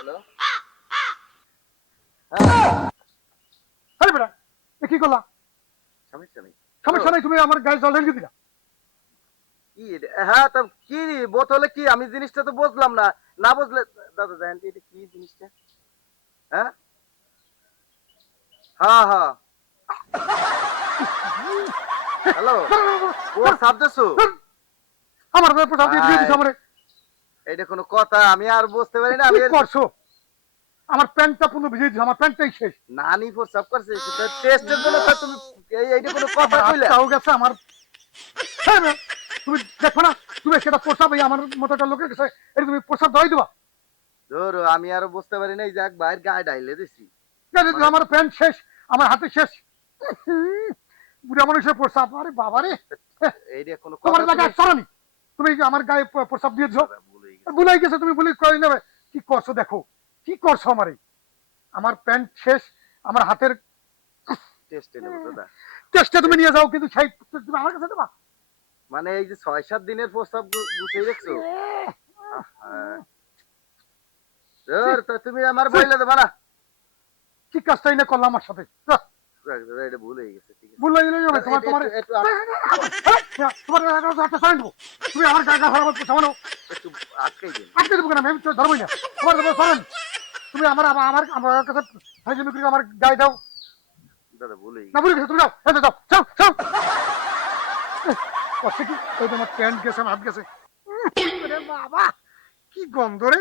Hello হ্যাঁ আরে বেটা কি করলা? সমস্যা নেই সমস্যা নাই, তুমি আমার গায়ে জল ঢেলে দিলা। কি হ্যাঁ তা কি বোতলে কি আমি জিনিসটা তো বুঝলাম না না বুঝলে দাদা জানেন এটা কি জিনিসটা হ্যাঁ হ্যাঁ হ্যাঁ হ্যালো ও সাবদেছো আমার প্রসাদ দিয়ে দিয়ে দিছো আমারে। এটা কোনো কথা আমি আর বুঝতে পারি না কি আমি করছো? আমার প্যান্টটা পুরো ভিজিয়ে দিছো, আমার প্যান্টটাই শেষ। নানি প্রসাব করছে টেস্টের জন্য তো তুমি এইটা কোনো কথা আমার কইলা হাতটাও গেছে আমার। হ্যাঁ, না, তুমি দেখো না, তুমি সেটা প্রসাব এই আমার মতো একটা লোকের কাছে এটা তুমি প্রসাব দই দিবা? ধরো আমি আর বুঝতে পারি না এই যাক বাইরে গায়ে ডাইলে দিছি আমার প্যান্ট শেষ, আমার হাতে শেষ। বুড়া মানুষের প্রসাব, আরে বাবা রে। এইটা কোনো তোমার কথা জায়গায় সরানি, তুমি আমার গায়ে প্রসাব দিয়েছো। ভুলে গেছি ভুলাই গেছে, তুমি ভুলে করে নেবে। কি করছো দেখো, কি করছো আমারে। আমার প্যান্ট শেষ, আমার হাতের টেস্টে নেব দাদা চেষ্টা তুমি নিয়ে যাও, কিন্তু সেই তুমি আমার কাছে দেবা? মানে এই যে ৬-৭ দিনের প্রস্তাব গুছিয়ে রাখছো তা তুমি আমার বইলে দেবা না কি কাজটাই না করলাম আমার সাথে। দাদা এটা ভুল হয়ে গেছে ঠিক আছে ভুল হয়ে গেলে তোমার তোমার একটু তোমার একটা সরাই দেবো। তুমি আমার গায়ে খারাপ সামানো একটু আটকাই দিন আটকে দেবো কেন? আমি তো ধরবোই না, তোমার দেবো সরান। তুমি আমার আমার আমার আমার কাছে ফাইজলামি করে আমার গায়ে দাও। দাদা ভুল হয়ে না গেছে ভুলে গেছো, তুমি যাও, এই যাও যাও যাও। করছে কি, ওই তোমার প্যান্ট গেছে, আমার হাত গেছে। বাবা কি গন্ধ রে।